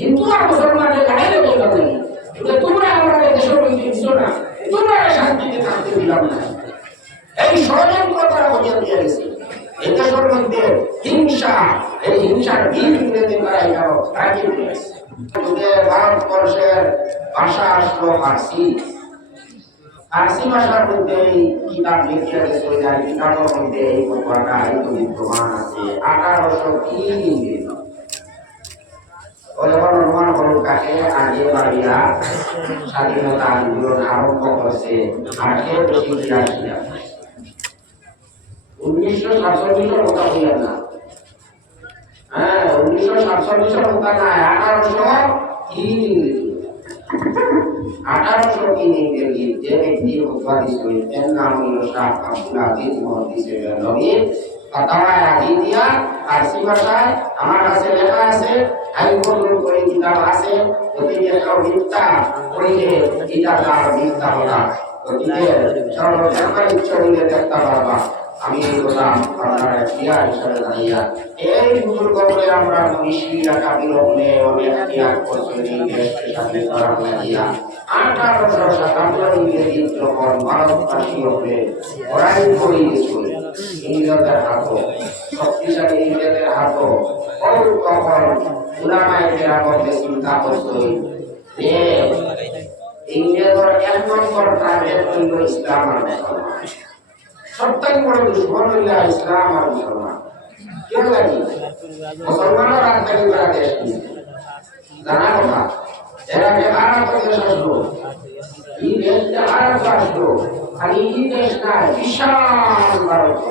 হিন্দু আর মুসলমানের লড়াই লেগে যে তোমরা আমাদের দেশের মধ্যে দিছো না। তোমরা শান্তিতে থাকতে দিলাম না। এই ষড়যন্ত্র তারা হইয়া দিয়ে গেছে। এই দেশের মধ্যে হিংসা, এই হিংসার বীজ ইংরেজি তারা রাখিয়ে দিয়েছে ভারতবর্ষের ভাষা আসলো ফার্সি। ফার্সি ভাষার মধ্যে এই কিতাব লিখিয়া গেছে যার কিতাবের মধ্যে এই কথাটা এই বিদ্যমান আছে। আঠারোশো তিন ইংরেজি অনুমান হল কাকে আগে বাড়িয়া স্বাধীনতা আন্দোলন আরম্ভ করছে বেশি বিরাশি উনিশশো সাতচল্লিশের কথা বললেন না হ্যাঁ উনিশশো সাতচল্লিশের কথা না আঠারোশো তিন আঠারোশো তিন ইংরেজি যে ব্যক্তি উৎপাদিত হয়েছেন নাম হল শাহ আব্দুল আজিজ মহাদিসের কথায় আগে দিয়া ফার্সি ভাষায় আমার কাছে লেখা আছে আমি আছে অতীতে একটা মিথ্যা করিলে এটা তার হলা অতীতে সর্বসরকার ইচ্ছা দেখতে পারবা। আমি এই আমরা ভারতবাসী হবে ইংরেজের হাত। শক্তিশালী ইংরেজের হাত। তখন উলামায় কেরামতে চিন্তা করছে যে ইংরেজের এক নম্বর টার্গেট হইল ইসলাম আর মুসলমান। সবথেকে বড় দুশ্মন হইল ইসলাম আর মুসলমান। কেউ লাগি মুসলমানের রাজধানী করা দেশ জানা কথা? এরা বেকার দেশ আসলো আসলো আর এই দেশ না বিশাল ভারত।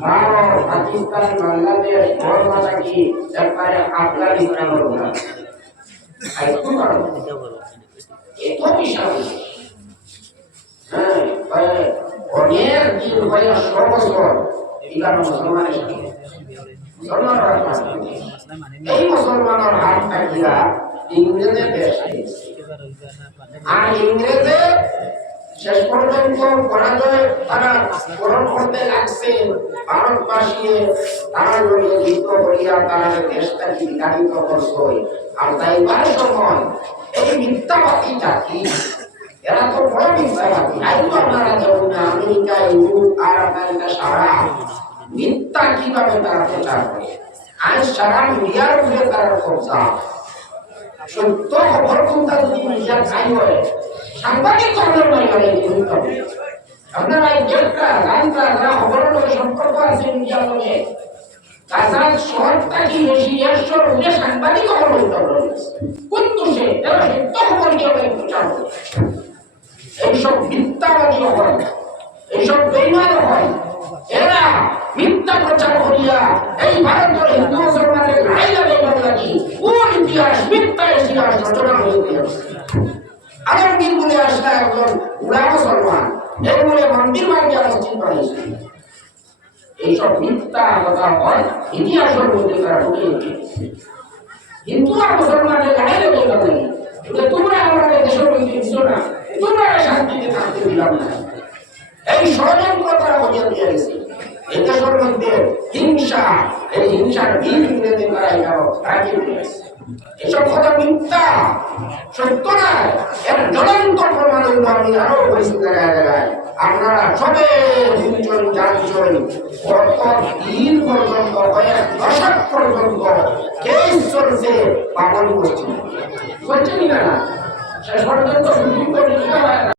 ভারত, পাকিস্তান, বাংলাদেশ বর্মা নাকি একবারে আফগানিস্তানের মতো এত বড় এত বিশাল হ্যাঁ অনেক দিন হয়ে মুসলমানরা এই মুসলমানের হাত ইংরেজের দেশ আর ইংরেজে শেষ পর্যন্ত পরাজয় তারা পূরণ করতে লাগছে। ভারতবাসী তারা লড়িয়ে যুদ্ধ করিয়া তারা দেশটাকে বিতাড়িত করছে, আর তাই বার সময় এই মিথ্যাবাদী জাতি, এরা তো বড় মিথ্যাবাদী আইতো আপনারা যখন আমেরিকা, ইউরোপ, আর আমেরিকা সারা মিথ্যা কীভাবে তারা প্রচার করে? আজ সারা মিডিয়ার উপরে তারা কবজা সত্য খবর কোনটা যদি মিডিয়া চাই হয় সাংবাদিক খবর নয় মানে আপনারা এই খবরের সম্পর্ক আছে শহরটা কি সাংবাদিক খবর হইতে কোন দোষে? সত্য খবর এইসব মিথ্যাবাদী হয় এইসব বেইমান হয় এরা মিথ্যা প্রচার করিয়া এই ভারতের হিন্দু মুসলমানের লড়াই লাগে লাগি কোন ইতিহাস মিথ্যা ইতিহাস রচনা হইতে আলমগীর বলে আসলা একজন উড়া মুসলমান এর বলে মন্দির বানিয়ে মসজিদ বানিয়েছে এইসব মিথ্যা কথা হয় ইতিহাসের মধ্যে তারা ঢুকিয়ে দিয়েছে হিন্দু আর মুসলমানের লেগে গেল যে তোমরা দেশের মধ্যে দিছো না, তোমরা শান্তিতে থাকতে দিলাম না। এই ষড়যন্ত্র তারা দিয়ে গেছে। এই দেশের মধ্যে হিংসা, এই হিংসার ইংরেজি তারা রাখিয়ে দিয়েছে এসব কথা মিথ্যা, সত্য নয়, এর আমি আরও পরিষ্কার জায়গায় আপনারা সবে দুজন চারজন কত দিন পর্যন্ত কয়েক দশক পর্যন্ত কেস চলছে পাগল করছে চলছে কিনা না শেষ পর্যন্ত